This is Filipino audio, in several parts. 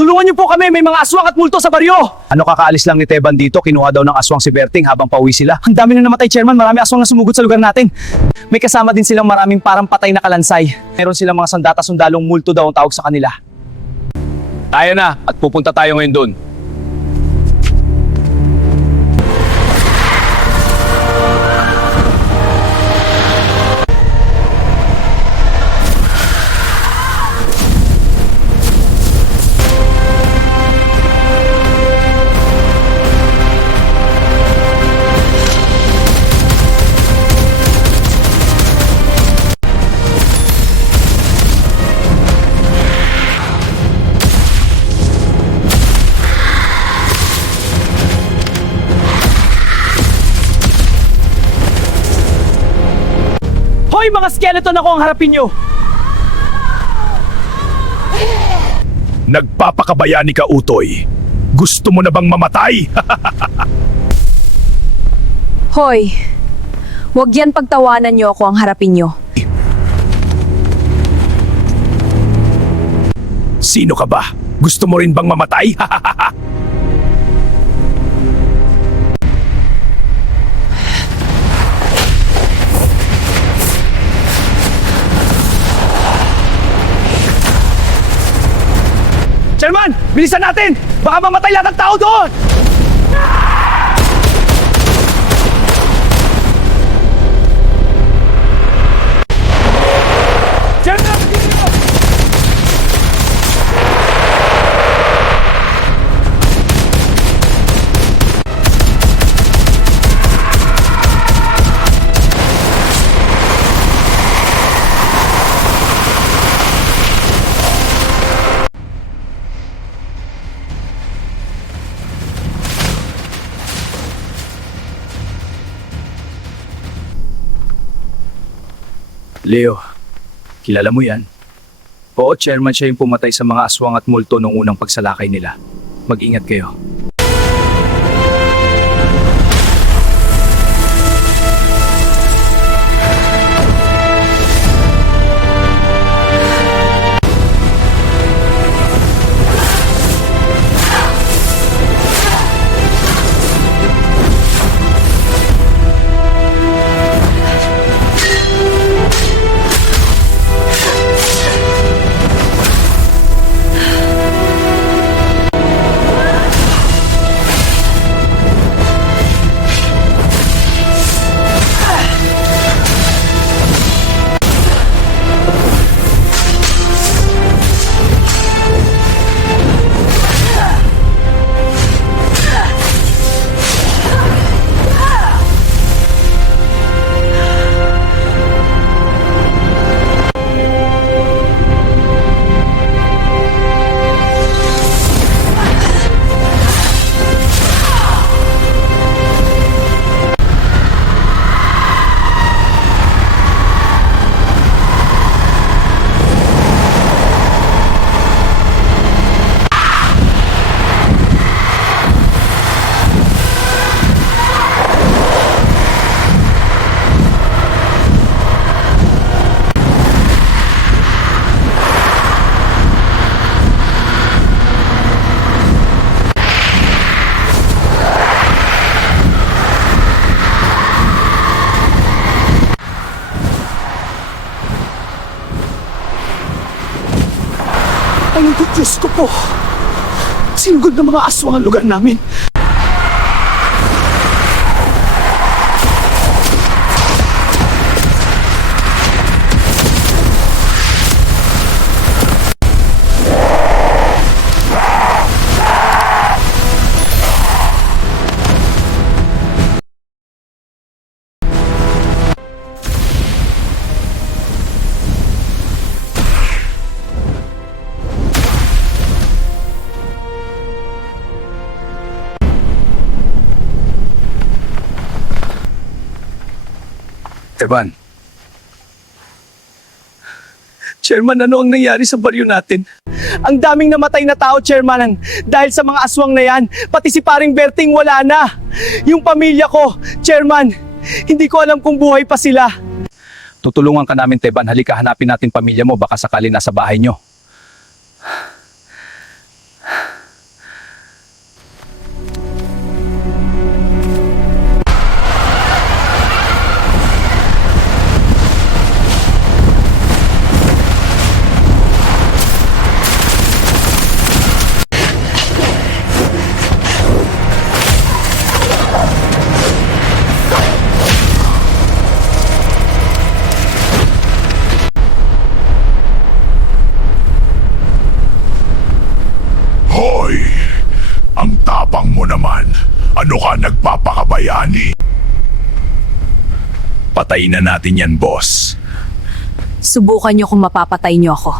Tulungan niyo po kami, may mga aswang at multo sa baryo! Ano, kakaalis lang ni Teban dito, kinuha daw ng aswang si Berting habang pauwi sila. Ang dami na namatay, Chairman, marami aswang na sumugod sa lugar natin. May kasama din silang maraming parang patay na kalansay. Meron silang mga sandata sundalong multo daw ang tawag sa kanila. Tayo na, at pupunta tayo ngayon doon. Hoy, mga skeleton, ako ang harapin nyo! Nagpapakabayani ka, Utoy. Gusto mo na bang mamatay? Hoy, huwag yan pagtawanan niyo ako ang harapin niyo. Sino ka ba? Gusto mo rin bang mamatay? Chairman, bilisan natin! Baka mamatay lahat ng tao doon! Chairman, bilisan nyo! Leo, kilala mo yan? Oo, Chairman, siya yung pumatay sa mga aswang at multo nung unang pagsalakay nila. Mag-ingat kayo. Ay, Diyos ko po! Sinugod ng mga aswang ang lugar namin. Teban. Chairman, ano ang nangyari sa baryo natin? Ang daming namatay na tao, Chairman, dahil sa mga aswang na yan. Pati si paring Berting wala na. Yung pamilya ko, Chairman, hindi ko alam kung buhay pa sila. Tutulungan ka namin, Teban. Halika, hanapin natin pamilya mo. Baka sakali nasa bahay nyo. Ano ka nagpapakabayani? Patayin na natin yan, boss. Subukan nyo kung mapapatay nyo ako.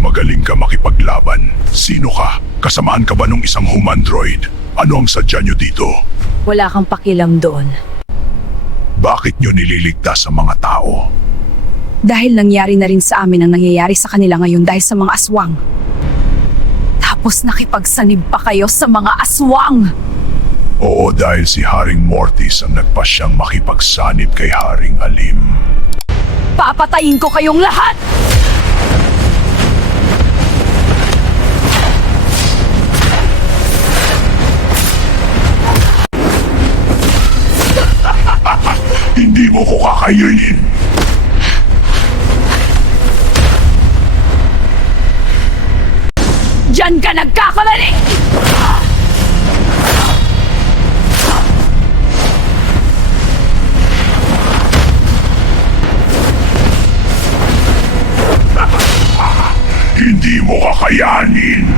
Magaling ka makipaglaban. Sino ka? Kasamaan ka ba nung isang humandroid? Ano ang sadya nyo dito? Wala kang pakialam doon. Bakit nyo nililigtas sa mga tao? Dahil nangyari na rin sa amin ang nangyayari sa kanila ngayon dahil sa mga aswang. Tapos nakipagsanib pa kayo sa mga aswang! Oo, dahil si Haring Mortis ang nagpasyang makipagsanib kay Haring Alim. Papatayin ko kayong lahat! Hindi mo ko kakayanin! Diyan ka nagkakamali! Hindi mo kakayanin!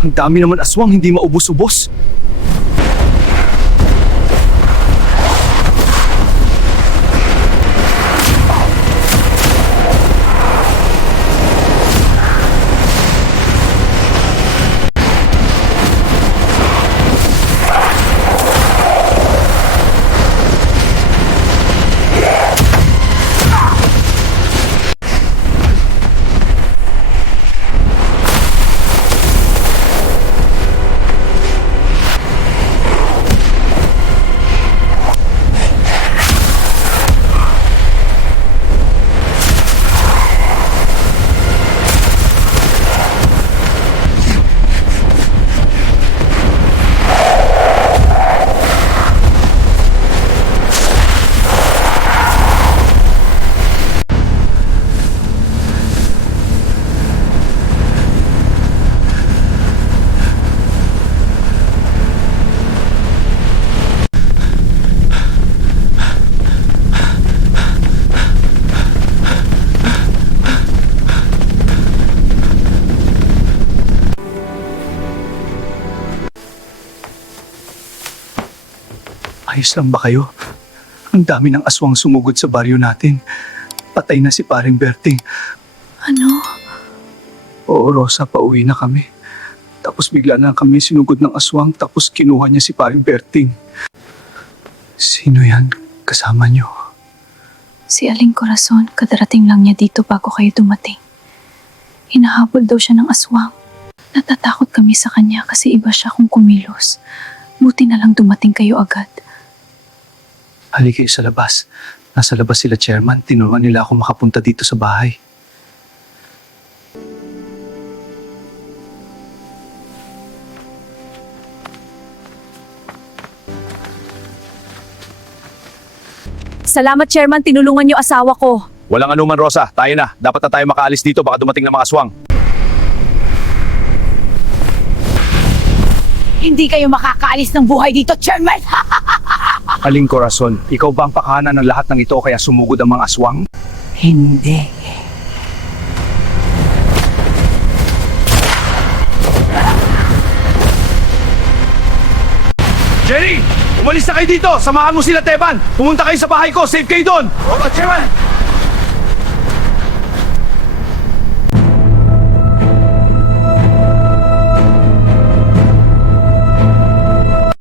Ang dami naman aswang, hindi maubos-ubos. Ayos lang ba kayo? Ang dami ng aswang sumugod sa baryo natin. Patay na si paring Berting. Ano? Oo, Rosa, pauwi na kami. Tapos bigla na kami sinugod ng aswang tapos kinuha niya si paring Berting. Sino yan? Kasama niyo? Si Aling Corazon, kadarating lang niya dito bago kayo dumating. Hinahabol daw siya ng aswang. Natatakot kami sa kanya kasi iba siya kung kumilos. Buti na lang dumating kayo agad. Halika kayo sa labas. Nasa labas sila, Chairman. Tinulungan nila ako makapunta dito sa bahay. Salamat, Chairman. Tinulungan niyo asawa ko. Walang anuman, Rosa. Tayo na. Dapat na tayo makaalis dito baka dumating na mga aswang. Hindi kayo makakaalis ng buhay dito, Chairman! Aling Corazon, ikaw ba ang pakahanan ng lahat ng ito kaya sumugod ang mga aswang? Hindi. Jenny! Umalis na kayo dito! Samahan mo sila, Teban! Pumunta kayo sa bahay ko! Save kayo doon! Chairman!